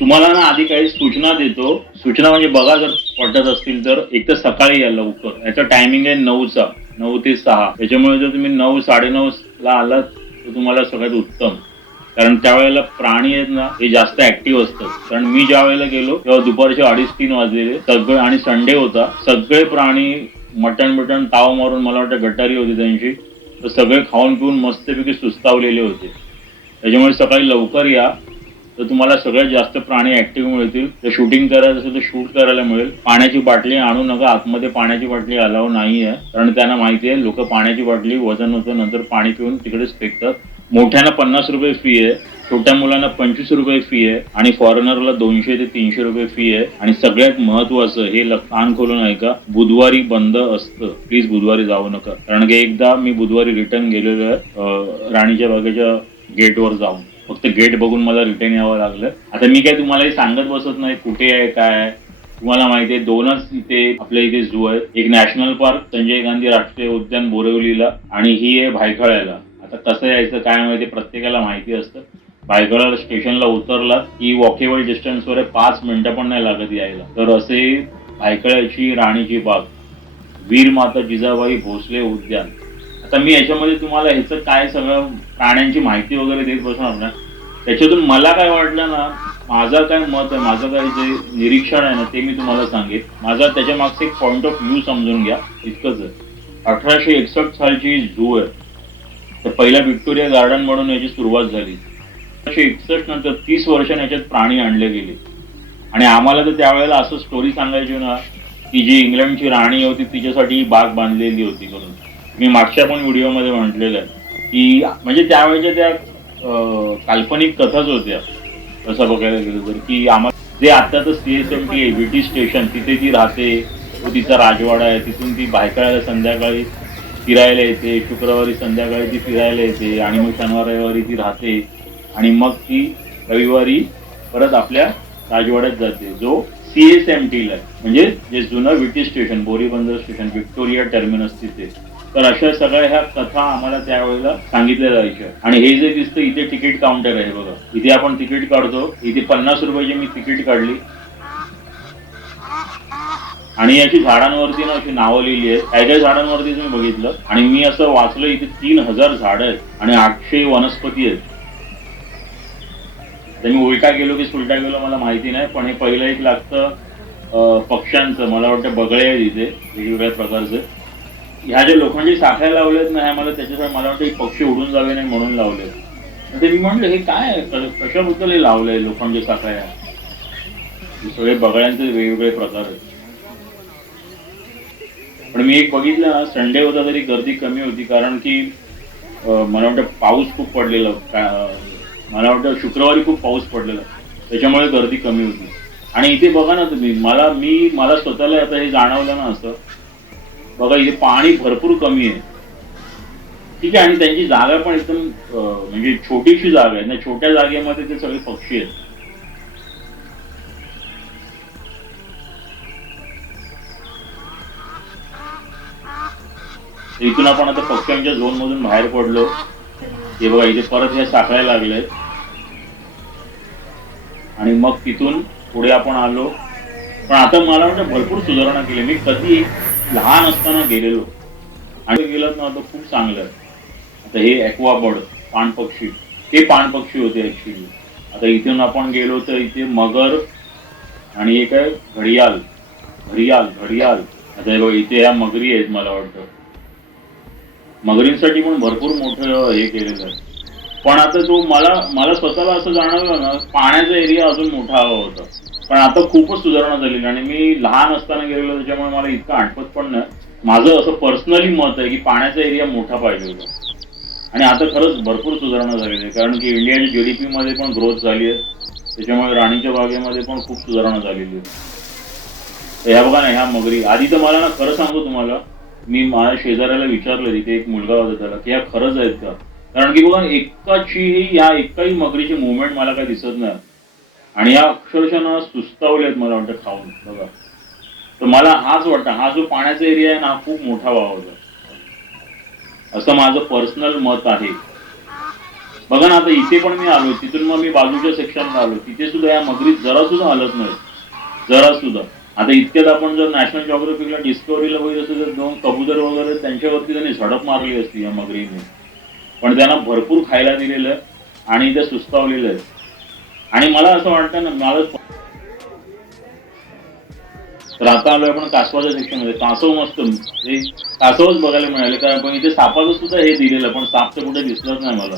तुम्हाला ना आधी काही सूचना देतो. सूचना म्हणजे बघा जर पटत असतील तर. एक तर सकाळी या लवकर. याचा टायमिंग आहे नऊचा. नऊ ते सहा. त्याच्यामुळे जर तुम्ही नऊ साडेनऊ ला आलात तर तुम्हाला सगळ्यात उत्तम. कारण त्यावेळेला प्राणी आहेत ना हे जास्त ऍक्टिव्ह असतात. कारण मी ज्या वेळेला गेलो तेव्हा दुपारचे अडीच तीन वाजलेले. सगळे आणि संडे होता. सगळे प्राणी मटण बिटण ताव मारून मला वाटतं गटारी होती त्यांची. तर सगळे खाऊन पिऊन मस्तपैकी सुस्तावलेले होते. त्याच्यामुळे सकाळी लवकर या. तर तुम्हाला सगळ्यात जास्त प्राणी ऍक्टिव्ह मिळतील. जर शूटिंग करायचं असेल तर शूट करायला मिळेल. पाण्याची बाटली आणू नका. आतमध्ये पाण्याची बाटली अलाव नाही आहे कारण त्यांना माहिती आहे लोक पाण्याची बाटली वजन होतं नंतर पाणी पिऊन तिकडेच फेकतात. मोठ्यांना पन्नास रुपये फी आहे. छोट्या मुलांना पंचवीस रुपये फी आहे. आणि फॉरेनरला दोनशे ते तीनशे रुपये फी आहे. आणि सगळ्यात महत्वाचं हे कान खोलून ऐका. बुधवारी बंद असतं. प्लीज बुधवारी जाऊ नका. कारण की एकदा मी बुधवारी रिटर्न गेलेलो आहे. राणीच्या बागेच्या गेटवर जाऊन. फक्त गेट बघून मला रिटर्न यावं लागलं. आता मी काय तुम्हाला हे सांगत बसत नाही कुठे आहे काय आहे. तुम्हाला माहिती आहे दोनच इथे आपल्या इथे झू आहेत एक नॅशनल पार्क संजय गांधी राष्ट्रीय उद्यान बोरिवलीला आणि ही आहे भायखळ्याला. आता कसं यायचं काय माहिती प्रत्येकाला माहिती असतं. भायखळा स्टेशनला उतरला की वॉकेबल डिस्टन्सवर आहे पाच मिनिटं पण नाही लागत यायला. तर असे भायखळ्याची राणीची बाग. वीर माता जिजाबाई भोसले उद्यान. आता मी याच्यामध्ये तुम्हाला ह्याचं काय सगळं प्राण्यांची माहिती वगैरे देत बसणार ना त्याच्यातून मला काय वाटलं ना माझं काय मत आहे माझं काय जे निरीक्षण आहे ना ते मी तुम्हाला सांगेन. माझा त्याच्या मागचं एक पॉइंट ऑफ व्ह्यू समजून घ्या इतकंच आहे. अठराशे एकसष्ट सालची झू आहे तर पहिला व्हिक्टोरिया गार्डन म्हणून याची सुरुवात झाली. अठराशे एकसष्ट नंतर तीस वर्षांनी याच्यात प्राणी आणले गेले. आणि आम्हाला तर त्यावेळेला असं स्टोरी सांगायची ना की जी इंग्लंडची राणी होती तिच्यासाठी बाग बांधलेली होती करून मी मागच्या पण व्हिडिओमध्ये म्हटलेलं आहे की म्हणजे त्यावेळेच्या त्या काल्पनिक कथाच होत्या. तसं बघायला गेलं तर की आम्हाला जे आताचं सी एस एम टी आहे टी स्टेशन तिथे ती राहते. तो तिचा राजवाडा आहे. तिथून ती बायकाळ्याला संध्याकाळी फिरायला येते. शुक्रवारी संध्याकाळी ती फिरायला येते आणि मग शनिवार रविवारी ती राहते. आणि मग ती रविवारी परत आपल्या राजवाड्यात जाते. जो सी एस एम टीला आहे. म्हणजे जे जुनं British station Boribunder station Victoria Terminus तिथे. तर अशा सगळ्या ह्या कथा आम्हाला त्यावेळेला सांगितल्या जायच्या आणि हे जे दिसतं इथे तिकीट काउंटर आहे बघा. इथे आपण तिकीट काढतो. इथे पन्नास रुपयाची मी तिकीट काढली. आणि याची झाडांवरती ना अशी नावं लिहिली आहेत. काय काय झाडांवरती मी बघितलं? आणि मी असं वाचलं इथे तीन हजार झाडं आहेत आणि आठशे वनस्पती आहेत. तर मी उलटा गेलो की सुलटा गेलो मला माहिती नाही पण हे पहिलं एक लागतं पक्ष्यांचं. मला वाटतं बगळे आहेत इथे वेगवेगळ्या प्रकारचे. ह्या ज्या लोखंडी साखळ्या लावल्यात ना ह्या मला त्याच्यासाठी मला वाटतं पक्षी उडून जावे नाही म्हणून लावले ते मी म्हटलं हे काय कशाबद्दल हे लावलंय लोखंडी साखळ्या? सगळे बगळ्यांचे वेगवेगळे प्रकार आहेत. पण मी एक बघितलं ना संडे होता तरी गर्दी कमी होती कारण की मला वाटतं पाऊस खूप पडलेला मला वाटतं शुक्रवारी खूप पाऊस पडलेला. त्याच्यामुळे गर्दी कमी होती. आणि इथे बघा ना तुम्ही मला मी मला स्वतःला आता हे जाणवलं ना असं बघा इथे पाणी भरपूर कमी आहे. ठीक आहे आणि त्यांची जागा पण एकदम म्हणजे छोटीशी जागा आहे. ना छोट्या जागेमध्ये ते सगळे पक्षी आहेत. इथून आपण आता पक्ष्यांच्या झोन मधून बाहेर पडलो. हे बघा इथे परत हे साखळ्या लागले आणि मग तिथून पुढे आपण आलो. पण आता मला वाटतं भरपूर सुधारणा केली. मी कधी लहान असताना गेलेलो. आणि गेलं ना आता खूप चांगलं आहे. आता हे ॲक्वाबर्ड पाणपक्षी हे पाणपक्षी होते ॲक्च्युली आता इथून आपण गेलो तर इथे मगर आणि एक आहे घडियाल. घडियाल घडियाल. आता हे बघा इथे ह्या मगरी आहेत मला वाटतं. मगरींसाठी पण भरपूर मोठं हे केलेलं आहे. पण आता तो मला मला स्वतःला असं जाणवलं ना पाण्याचा एरिया अजून मोठा हवा होता. पण आता खूपच सुधारणा झाली आणि मी लहान असताना गेलेलो त्याच्यामुळे मला इतकं आठवत पण नाही. माझं असं पर्सनली मत आहे की पाण्याचा एरिया मोठा पाहिजे होता. आणि आता खरंच भरपूर सुधारणा झालेली आहे. कारण की इंडियाच्या जीडीपी मध्ये पण ग्रोथ झाली आहे. त्याच्यामुळे राणीच्या बागेमध्ये पण खूप सुधारणा झालेली आहे. तर ह्या बघा ना ह्या मगरी. आधी तर मला ना खरं सांगू तुम्हाला मी माझ्या शेजाऱ्याला विचारलं तिथे एक मुलगा होता त्याला की ह्या खरंच आहेत का? कारण की बघा एकाची ह्या एकाही मगरीची मुवमेंट मला काही दिसत नाही. आणि या अक्षरशः सुस्तावलेत सुस्तावल्यात मला वाटतं खाऊन. बघा. तर मला हाच वाटतं हा जो पाण्याचा एरिया आहे ना हा खूप मोठा व्हावा होता. असं माझं पर्सनल मत आहे. बघा ना आता इथे पण मी आलो तिथून मग मी बाजूच्या सेक्शनला आलो तिथे सुद्धा या मगरीत जरा सुद्धा हलत नाही. जरा सुद्धा. आता इतक्यात आपण जर नॅशनल जॉग्राफिकला डिस्कवरीला बघितलं असेल तर दोन कबूतर वगैरे त्यांच्यावरती त्यांनी झडप मारली असती या मगरीने. पण त्यांना भरपूर खायला दिलेलं आणि त्या सुस्तावलेलं आहे. आणि मला असं वाटतं ना मला तर आता आलोय आपण कासवाच्या दिशेमध्ये. कासव मस्त हे कासवच बघायला मिळाले. कारण पण इथे सापाचं सुद्धा हे दिलेलं पण साप तर कुठे दिसलंच नाही मला.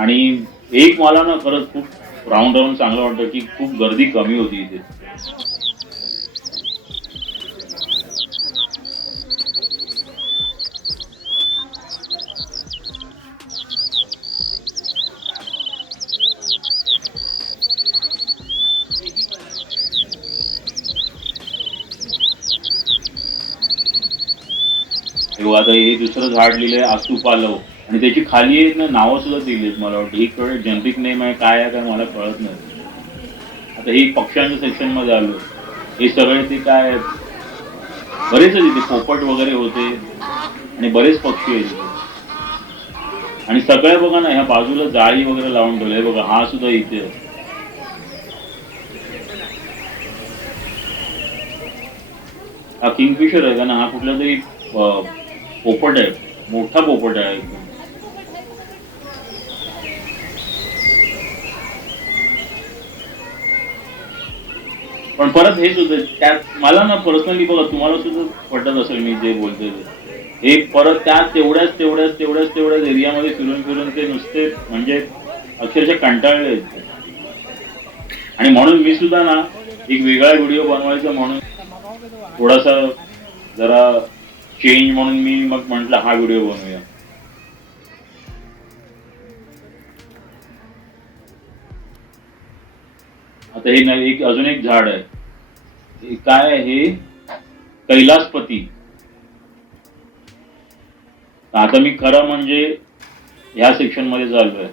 आणि एक मला ना खरंच खूप राऊंड राऊंड चांगलं वाटतं की खूप गर्दी कमी होती इथे. आता हे दुसरं झाड लिहिलंय आसूपालव. आणि त्याची खाली नावं सुद्धा दिली मला वाटतं. ही कळ नेम आहे काय आहे कारण मला कळत नाही. आता ही पक्ष्यांच्या सेक्शनमध्ये आलो. हे सगळे ते काय आहेत? बरेच तिथे पोपट वगैरे होते. आणि बरेच पक्षी आहेत आणि सगळे बघा ना ह्या बाजूला जाळी वगैरे लावून ठेवलंय. बघा हा सुद्धा इथे हा किंगफिशर आहे का ना हा कुठला तरी पोपट आहे. मोठा पोपट आहे. पण परत हेच होतं. त्यात मला ना पर्सनली बघा तुम्हाला सुद्धा पटत असेल मी जे बोलतोय ते. हे परत त्या तेवढ्याच तेवढ्याच तेवढ्याच तेवढ्याच एरियामध्ये फिरून फिरून ते नुसते म्हणजे अक्षरशः कंटाळले आहेत आणि म्हणून मी सुद्धा ना एक वेगळा व्हिडिओ बनवायचा म्हणून थोडासा जरा चेंज म्हणून मी मग म्हंटल हा व्हिडिओ बनवूया. आता हे नाही एक अजून एक झाड आहे. काय आहे हे? कैलासपती. आता मी खरं म्हणजे ह्या सेक्शनमध्ये चालू आहे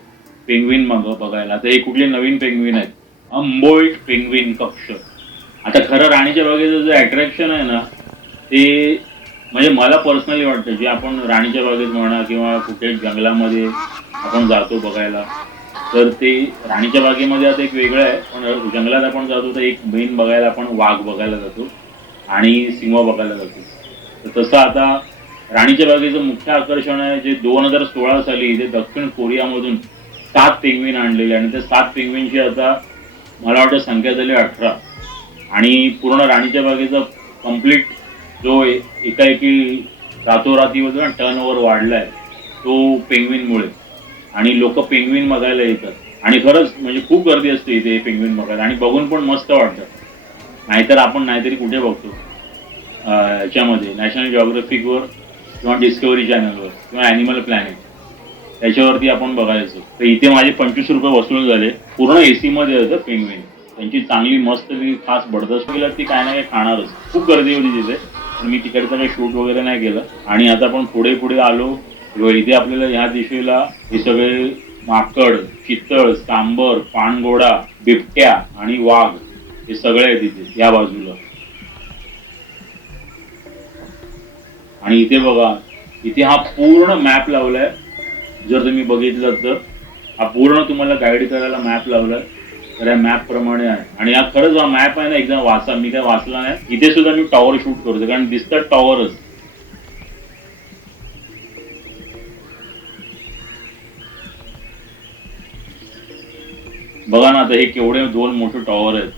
पेंग्विन मग बघायला. आता हे कुठले नवीन पेंग्विन आहेत? अंबोल्ट पेंग्विन कक्ष. आता खरं राणीच्या बागेचं जे अट्रॅक्शन आहे ना ते म्हणजे मला पर्सनली वाटतं जे आपण राणीच्या बागेत म्हणा किंवा कुठे जंगलामध्ये आपण जातो बघायला तर ते राणीच्या बागेमध्ये आता एक वेगळं आहे. पण जंगलात आपण जातो तर एक मेन बघायला आपण वाघ बघायला जातो आणि सिंह बघायला जातो. तर तसं आता राणीच्या बागेचं मुख्य आकर्षण आहे जे दोन हजार सोळा साली इथे दक्षिण कोरियामधून सात पेंग्विन आणलेले आणि त्या सात पेंग्विनची आता मला वाटतं संख्या झाली अठरा. आणि पूर्ण राणीच्या बागेचं कंप्लीट जो ए- एकाएकी रातोरातीवर टर्न ओव्हर वाढलाय तो पेंग्विनमुळे आणि लोक पेंग्विन बघायला येतात. आणि खरंच म्हणजे खूप गर्दी असते इथे पेंग्विन बघायला. आणि बघून पण मस्त वाटतं. नाहीतर आपण नाहीतरी कुठे बघतो. याच्यामध्ये नॅशनल जॉग्राफिकवर किंवा डिस्कवरी चॅनलवर किंवा ॲनिमल प्लॅनेट त्याच्यावरती आपण बघायचो तर इथे माझे पंचवीस रुपये वसूल झाले. पूर्ण एसी मध्ये होतं पेंग्विन त्यांची चांगली मस्त खास बडदस्त केला ती काय ना काय खाणारच. खूप गर्दी होती तिथे. पण मी तिकडचं काही शूट वगैरे नाही केलं. आणि आता आपण पुढे पुढे आलो. इथे आपल्याला ह्या दिशेला हे सगळे माकड चितळ सांबर पाणगोडा बिबट्या आणि वाघ हे सगळे आहेत इथे या बाजूला. आणि इथे बघा इथे हा पूर्ण मॅप लावलाय. जर तुम्ही बघितलं तर. हा पूर्ण तुम्हाला गाईड करायला मॅप लावलाय. खऱ्या मॅप प्रमाणे आहे. आणि हा खरंच हा मॅप आहे ना एकदा वाचा. मी काय वाचला नाही. इथे सुद्धा मी टॉवर शूट करतो कारण दिसतात टॉवरच बघा ना आता हे केवढे दोन मोठे टॉवर आहेत.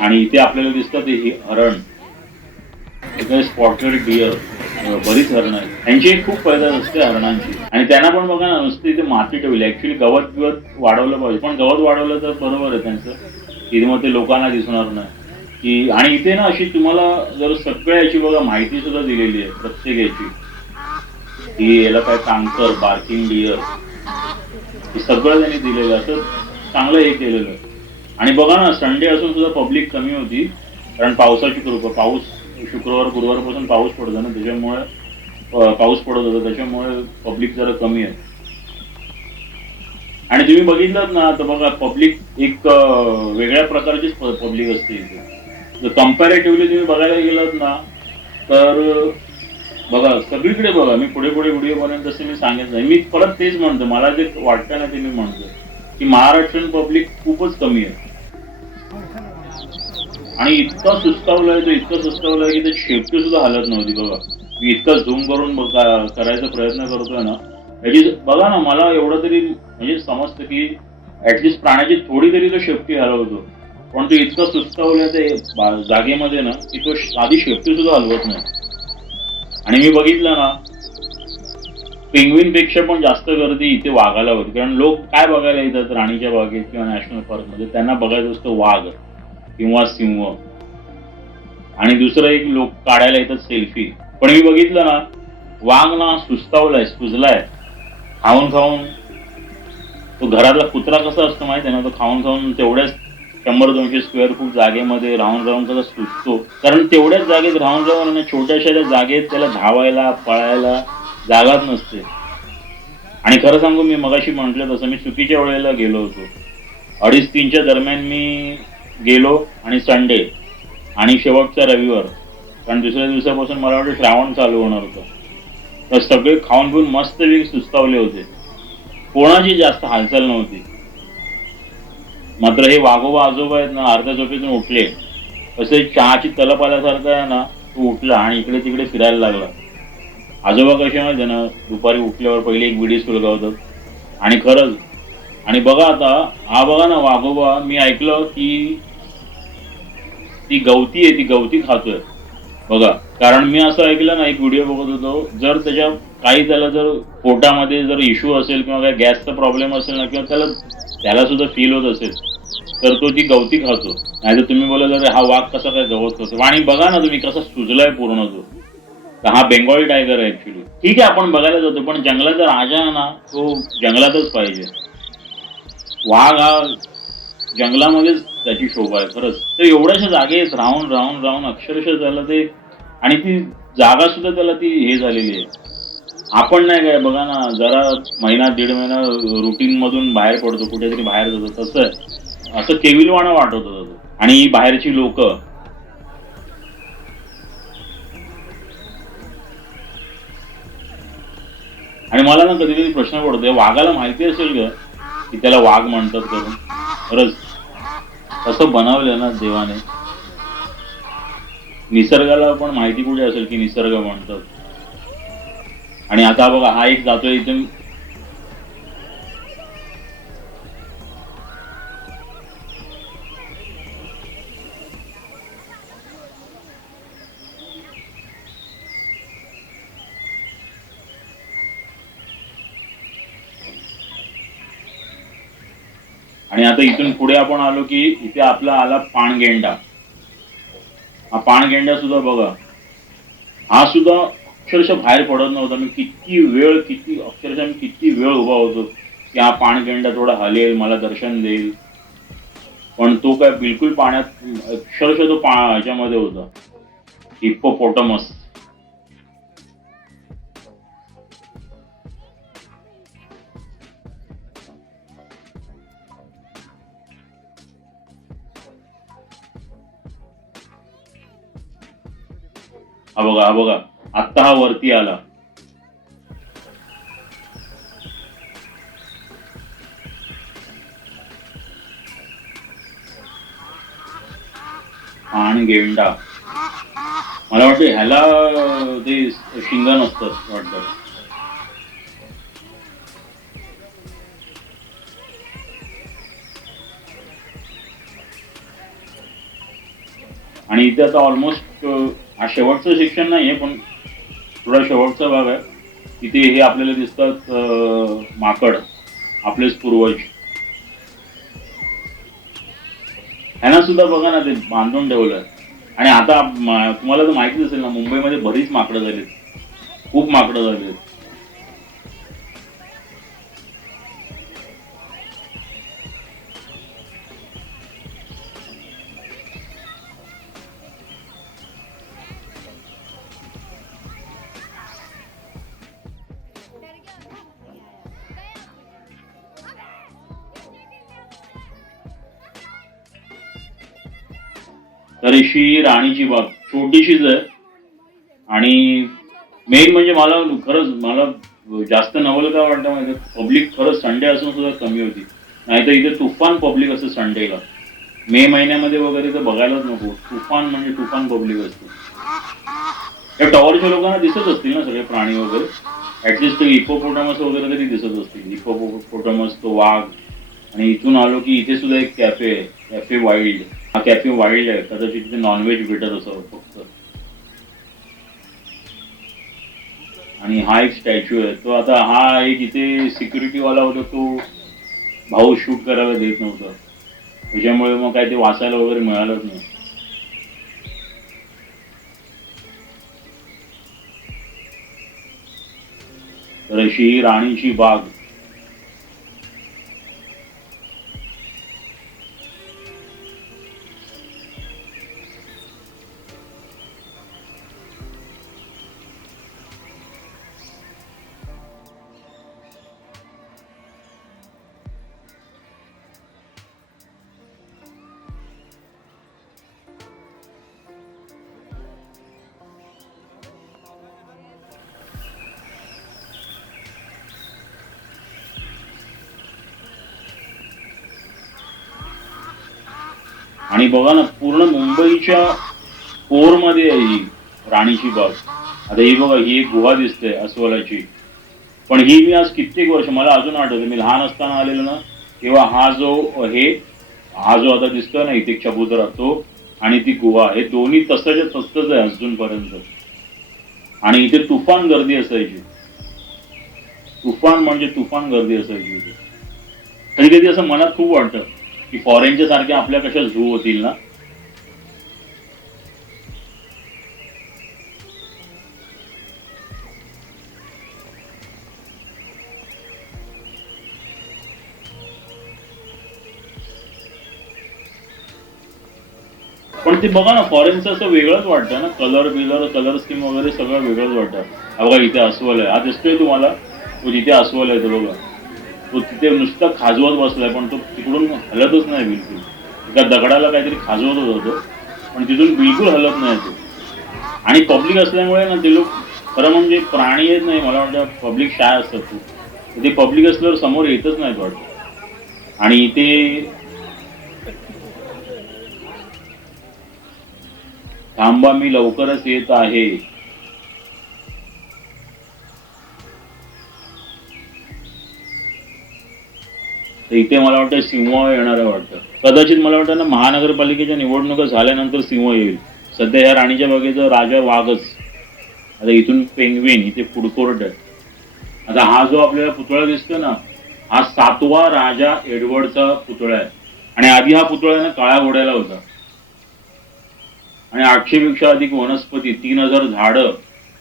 आणि इथे आपल्याला दिसतात हे हरण. स्पॉटेड डिअर बरीच हरणं आहेत. त्यांचीही खूप पैदास असते हरणांची. आणि त्यांना पण बघा ना नुसती इथे माती ठेवली. ऍक्च्युली गवत बिवत वाढवलं पाहिजे. पण गवत वाढवलं तर बरोबर आहे त्यांचं. की मग ते लोकांना दिसणार नाही. की आणि इथे ना अशी तुम्हाला जर सगळ्या याची बघा माहिती सुद्धा दिलेली आहे प्रत्येक याची की याला काय कांकर बार्किंग डिअर हे सगळं त्यांनी दिलेलं असं चांगलं हे केलेलं आहे. आणि बघा ना संडे असून सुद्धा पब्लिक कमी होती. कारण पावसाची कृपा पाऊस शुक्रवार गुरुवारपासून पाऊस पडतो ना त्याच्यामुळे पाऊस पडत होता त्याच्यामुळे पब्लिक जरा कमी आहे. आणि तुम्ही बघितलं ना तर बघा पब्लिक एक वेगळ्या प्रकारचीच पब्लिक असते इथे. जर कम्पॅरेटिव्हली तुम्ही बघायला गेलात ना तर बघा सगळीकडे बघा मी पुढे पुढे व्हिडिओ बनवून मी सांगितलं मी परत तेच म्हणतो मला जे वाटतं ना ते मी म्हणतो की महाराष्ट्रीयन पब्लिक खूपच कमी आहे. आणि इतकं सुस्तावलाय तो इतका आहे की ते शेपटी सुद्धा हालत नव्हती बघा. मी इतका झूम करून करायचा प्रयत्न करतोय ना. याची बघा ना मला एवढं तरी म्हणजे समजतं की ऍटलिस्ट प्राण्याची थोडी तरी तो शेपटी हलवतो पण तो इतका सुस्तावलाय ते जागेमध्ये ना की तो आधी शेपटी सुद्धा हलवत नाही. आणि मी बघितलं ना पेंग्विनपेक्षा पण जास्त गर्दी इथे वाघाला होती. कारण लोक काय बघायला येतात राणीच्या बागेत किंवा नॅशनल पार्कमध्ये त्यांना बघायचं असतं वाघ. किंवा सिंह. आणि दुसरं एक लोक काढायला येतात सेल्फी पण मी बघितलं ना वाघ ना सुस्तावलाय सुजलाय. खाऊन खाऊन. तो घरातला कुत्रा कसा असतो माहिती आहे ना तो खाऊन खाऊन तेवढ्याच शंभर दोनशे स्क्वेअर फूट जागेमध्ये राहून राहून त्याला सुचतो कारण तेवढ्याच जागेत राहून राहून आणि छोट्याशा त्या जागेत त्याला धावायला पळायला जागाच नसते. आणि खरं सांगू मी मगाशी म्हटलं तसं मी चुकीच्या वेळेला गेलो होतो. अडीच तीनच्या दरम्यान मी गेलो आणि संडे आणि शेवटचा रविवार. कारण दुसऱ्या दिवसापासून मला वाटतं श्रावण चालू होणार होतं. तर सगळे खाऊन पिऊन मस्त सुस्तावले होते. कोणाची जास्त हालचाल नव्हती. मात्र हे वाघोबा आजोबा आहेत ना अर्ध्या झोपेतून उठले. तसे चहाची तलप आल्यासारखं आहे ना तो उठला आणि इकडे तिकडे फिरायला लागला. आजोबा कसे माहिती ना दुपारी उठल्यावर पहिले एक विडी सुलगावतात आणि खरंच आणि बघा आता हा बघा ना वाघोबा मी ऐकलं की ती गवती आहे ती गवती खातोय. बघा कारण मी असं ऐकलं ना एक व्हिडिओ बघत होतो जर त्याच्या काही त्याला जर पोटामध्ये जर इश्यू असेल किंवा काही गॅसचा प्रॉब्लेम असेल ना किंवा त्याला त्याला सुद्धा फील होत असेल तर तो ती गवती खातो. नाहीतर तुम्ही बोला अरे हा वाघ कसा काय गवत खातो? आणि बघा ना तुम्ही कसा सुजलाय पूर्ण तो. तर हा बेंगॉली टायगर आहे ऍक्च्युली ठीक आहे आपण बघायला जातो पण जंगलाचा राजा आहे ना तो जंगलातच पाहिजे. वाघ हा जंगलामध्येच त्याची शोभा आहे. खरंच. ते एवढ्याशा जागेत राहून राहून राहून अक्षरशः त्याला ते आणि ती जागा सुद्धा त्याला ती हे झालेली आहे. आपण नाही काय बघा ना जरा महिना दीड महिना रुटीन मधून बाहेर पडतो कुठेतरी बाहेर जातो. तसं असं केविलवाणं वाटत होतं आणि बाहेरची लोक. आणि मला ना कधी कधी प्रश्न पडतोय वाघाला माहिती असेल का की त्याला वाघ म्हणतात करून. खरंच. असं बनवलं ना देवाने. निसर्गाला पण माहिती कुठे असेल की निसर्ग म्हणतात? आणि आता बघा हा एक जातोय इथून आता इथून पुढे आपण आलो की इथे आपला आला पाणगेंडा. हा पाणगेंडा सुद्धा बघा. हा सुद्धा अक्षरशः बाहेर पडत नव्हता. मी किती वेळ किती अक्षरशः मी किती वेळ उभा होतो की हा पाणगेंडा थोडा हलेल मला दर्शन देईल. पण तो काय बिलकुल पाण्यात अक्षरशः तो पा ह्याच्यामध्ये होता. हिप्पोपोटमस. हा बघा हा बघा. आत्ता हा वरती आला. आणि गेंडा. मला वाटतं ह्याला ते शिंग नसतं वाटतं. आणि इथे आता ऑलमोस्ट हा शेवटचं शिक्षण नाहीये पण थोडा शेवटचा भाग आहे. इथे हे आपल्याला दिसतात माकड आपलेच पूर्वज. ह्यांना सुद्धा बघा ना ते बांधून ठेवलं आणि आता तुम्हाला तर माहितीच असेल ना मुंबईमध्ये बरीच माकडं झालीत. खूप माकडं झालीत. तर अशी राणीची बाग छोटीशीच आहे आणि मेन म्हणजे मला खरंच मला जास्त नवल काय वाटतं माहिती पब्लिक खरंच संडे असून सुद्धा कमी होती. नाहीतर इथे तुफान पब्लिक असतं संडेला मे महिन्यामध्ये वगैरे तर बघायलाच नको. तुफान म्हणजे तुफान पब्लिक असतं. या टॉवरच्या लोकांना दिसत असतील ना सगळे प्राणी वगैरे? ऍटलिस्ट इपोपोटामस वगैरे तरी दिसत असतील. इपोपोटामस तो वाघ. आणि इथून आलो की इथे सुद्धा एक कॅफे आहे. कॅफे वाईल्ड हा कॅफे वाईल्ड आहे. कदाचित तिथे नॉनव्हेज भेटत असावं फक्त. आणि हा एक स्टॅच्यू आहे. तो आता हा एक इथे सिक्युरिटी वाला होता तो भाऊ शूट करायला देत नव्हता. त्याच्यामुळे मग काय ते वाचायला वगैरे मिळालंच नाही. तर अशी ही राणीची बाग. आणि बघा ना पूर्ण मुंबईच्या कोरमध्ये आहे ही राणीची बाग. आता ही बघा ही एक गुहा दिसते अस्वलाची. पण ही मी आज कित्येक वर्ष मला अजून आठवतं मी लहान असताना आलेलो ना तेव्हा हा जो हे हा जो आता दिसतोय ना इथे चबुतरा तो आणि ती गुहा हे दोन्ही तसंच्या तसंच आहे अजूनपर्यंत. आणि इथे तुफान गर्दी असायची. तुफान म्हणजे तुफान गर्दी असायची इथे. कधी कधी असं मनात खूप वाटतं. की फॉरेनच्या सारख्या आपल्या कशा झू होतील ना? पण ते बघा ना फॉरेनचं असं वेगळंच वाटतं ना. कलर बिलर कलर स्कीम वगैरे सगळं वेगळंच वाटतं. अगं बघा इथे अस्वल आहे. आज दिसतोय तुम्हाला? जिथे अस्वल आहे ते बघा. तो तिथे नुसतं खाजवत बसलाय पण तो तिकडून हलतच नाही बिलकुल. एका दगडाला काहीतरी खाजवतच होतो पण तिथून बिलकुल हलत नाही तो. आणि पब्लिक असल्यामुळे ना ते लोक खरं म्हणजे प्राणी येत नाही मला वाटतं पब्लिक शाय असतात तू. ते पब्लिक असल्यावर समोर येतच नाहीत वाटतं. आणि इथे थांबा मी लवकरच येत आहे. तर इथे मला वाटतं सिंह येणार आहे वाटतं. कदाचित मला वाटतं ना महानगरपालिकेच्या निवडणुका झाल्यानंतर सिंह येईल. सध्या या राणीच्या बागेचा राजा वाघच. आता इथून पेंगवीन इथे फूड कोर्ट आहे. आता हा जो आपल्याला पुतळा दिसतो ना हा सातवा राजा एडवर्डचा पुतळा आहे. आणि आधी हा पुतळा ना काळ्या घोड्याला होता. आणि आठशेपेक्षा अधिक वनस्पती तीन हजार झाडं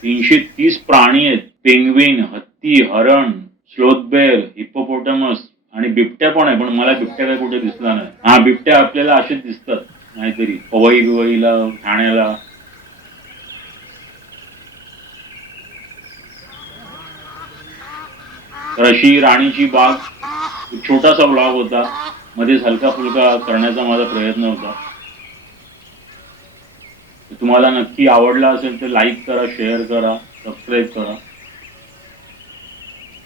तीनशे तीस प्राणी आहेत. पेंगवीन हत्ती हरण स्लोथबेर हिप्पोपोटमस आणि बिबट्या पण आहे पण मला बिबट्या काय कुठे दिसला नाही. हा बिबट्या आपल्याला असेच दिसतात नाहीतरी. पवई बिवईला ठाण्याला. तर अशी राणीची बाग छोटासा ब्लॉग होता. मध्येच हलका फुलका करण्याचा माझा प्रयत्न होता. तुम्हाला नक्की आवडला असेल तर लाईक करा शेअर करा सबस्क्राईब करा.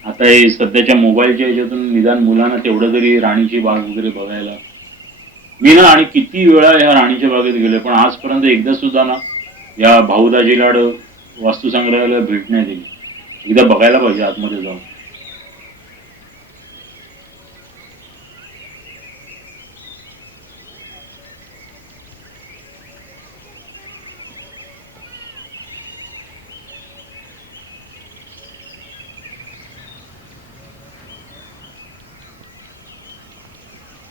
आता हे सध्याच्या मोबाईलच्या ह्याच्यातून निदान मुलांना तेवढं तरी राणीची बाग वगैरे बघायला मी ना आणि किती वेळा ह्या राणीच्या बागेत गेले पण आजपर्यंत एकदा सुद्धा ना या भाऊदाजी लाड वास्तुसंग्रहालय भेट नाही दिली. एकदा बघायला पाहिजे आतमध्ये जाऊन.